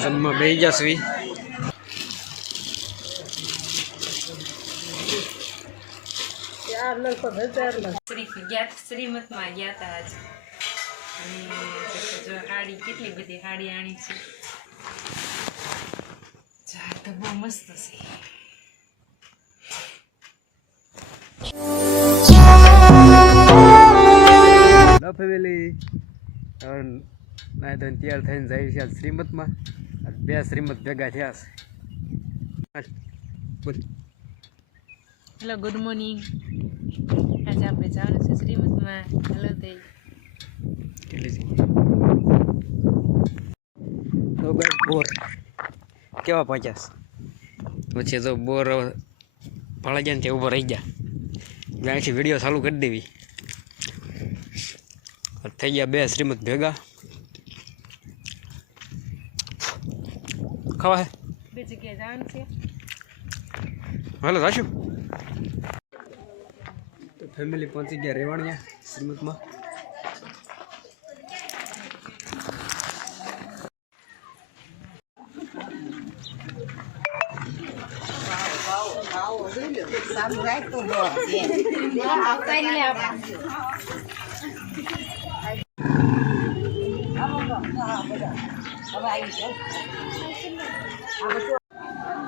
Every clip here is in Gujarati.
જમવા બે ગયા શ્રીમતમાં ગયા હતા આજ. અને કેટલી બધી હાડી આણી છે. આ તો બહુ મસ્ત છે ફેમિલી નાય તૈયાર થઈને જાય છે આજ શ્રીમતમાં બે શ્રીમદ ભેગા થયા છે હાલ, બોલ હેલો ગુડ મોર્નિંગ આજે આપણે જવાનું છે શ્રીમતમાં હેલો તે કેટલી છે તો બોર કેવા પચાસ પછી તો બોર ભળા ગયા ને ત્યાં ઊભો રહી ગયા. ત્યાંથી વીડિયો ચાલુ કરી દેવી થઈ ગયા બે શ્રીમત ભેગા. ખાવા હે? હાલો રાશું તો ફેમિલી પહોંચી ગયા રેવાણિયા શ્રીમતમાં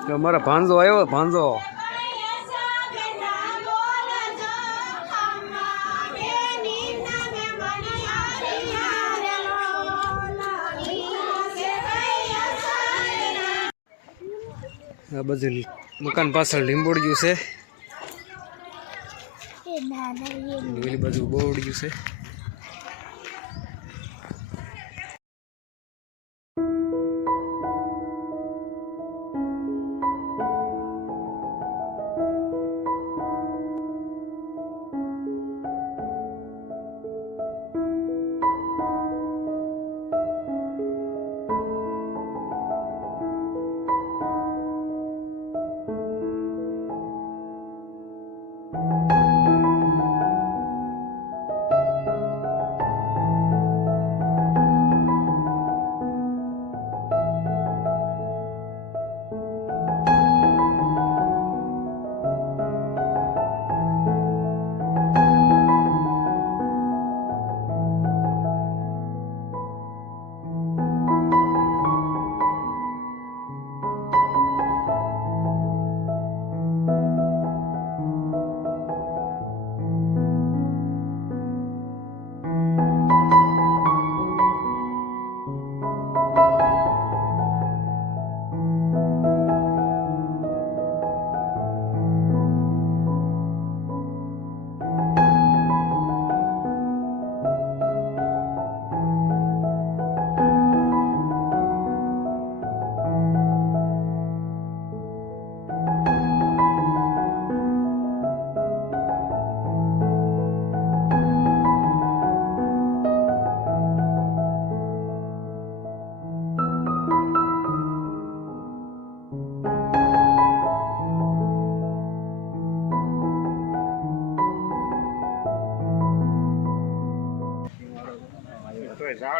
તો અમારા ભાંજો આવ્યો ભાંજો. આ બધું મકાન પાછળ લીંબોડ્યું છે. પેલી બાજુ બોવડ્યું છે.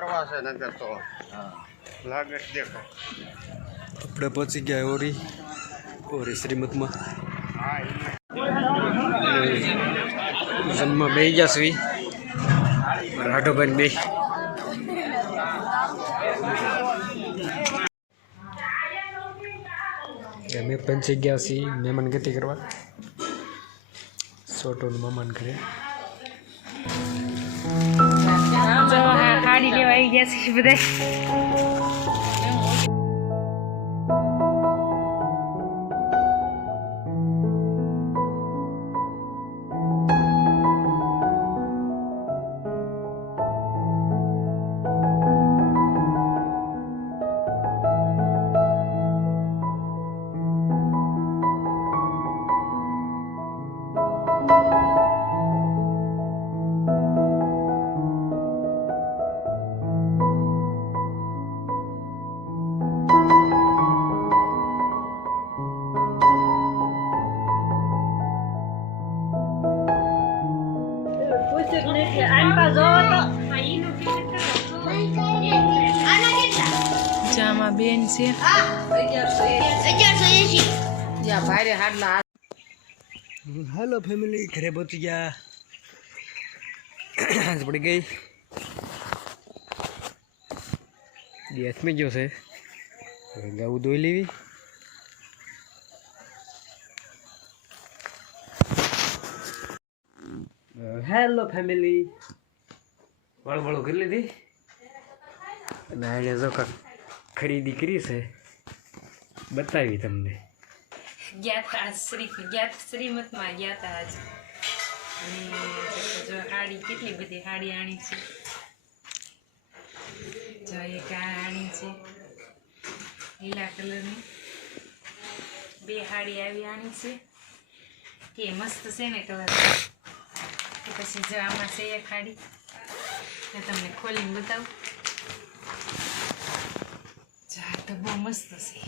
ઝાડવા છે નગર તો લાગે દેખો. આપણે પહોંચી ગયા ઓરી ઓરી શ્રીમતમાં જમવા બે જશવી રાઠોભાઈ બે અમે પહોંચી ગયા છીએ મહેમાન ગતિ કરવા. સોટોનું મહેમાન ઘરે. હાડી લેવા આવી ગયા છે બધા. આ બેન છે. હેલો ફેમિલી, ઘરે પહોંચી ગયા. હાંસ પડી ગઈ. ગેસમાં જો છે. હવે ગાવું ધોઈ લેવી. Hello family. વળવળો કરી લીધી. અને આજે જો કાંઈક ખરીદી કરી છે. બતાવી તમને. ગયા હતા શ્રી, ગયા શ્રીમતમાં, ગયા હતા આજ. અને જો હાડી, કેટલી બધી હાડી આણી છે. જો એક આ આણી છે, લીલા કલરની. બે હાડી આવી આણી છે. કે મસ્ત છે ને કલર. પછી જો આમાં છે એક મેં તમને ખોલીને બતાવું જો આ તો બહુ મસ્ત છે.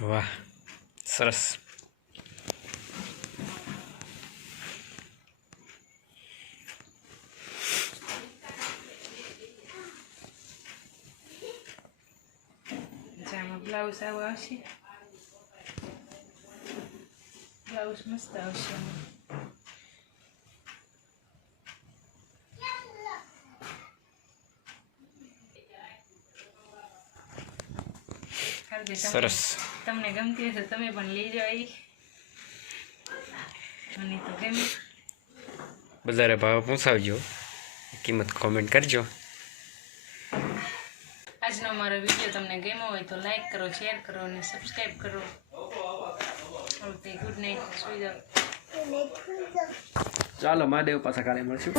વાહ સરસ. આમાં બ્લાઉઝ આવો આવશે બ્લાઉઝ મસ્ત આવશે. સરસ. તમને ગમતી હશે તમે પણ લઈ જાઓ મને તો ગમી. બધારે ભાવ પૂછાવજો. કિંમત કોમેન્ટ કરજો. આજનો મારો વીડિયો તમને ગમ્યો હોય તો લાઈક કરો શેર કરો અને સબસ્ક્રાઈબ કરો. ઓકે ગુડ નાઇટ સુઈ જાઓ ચાલો મહાદેવ પાછા કાલે મળશું.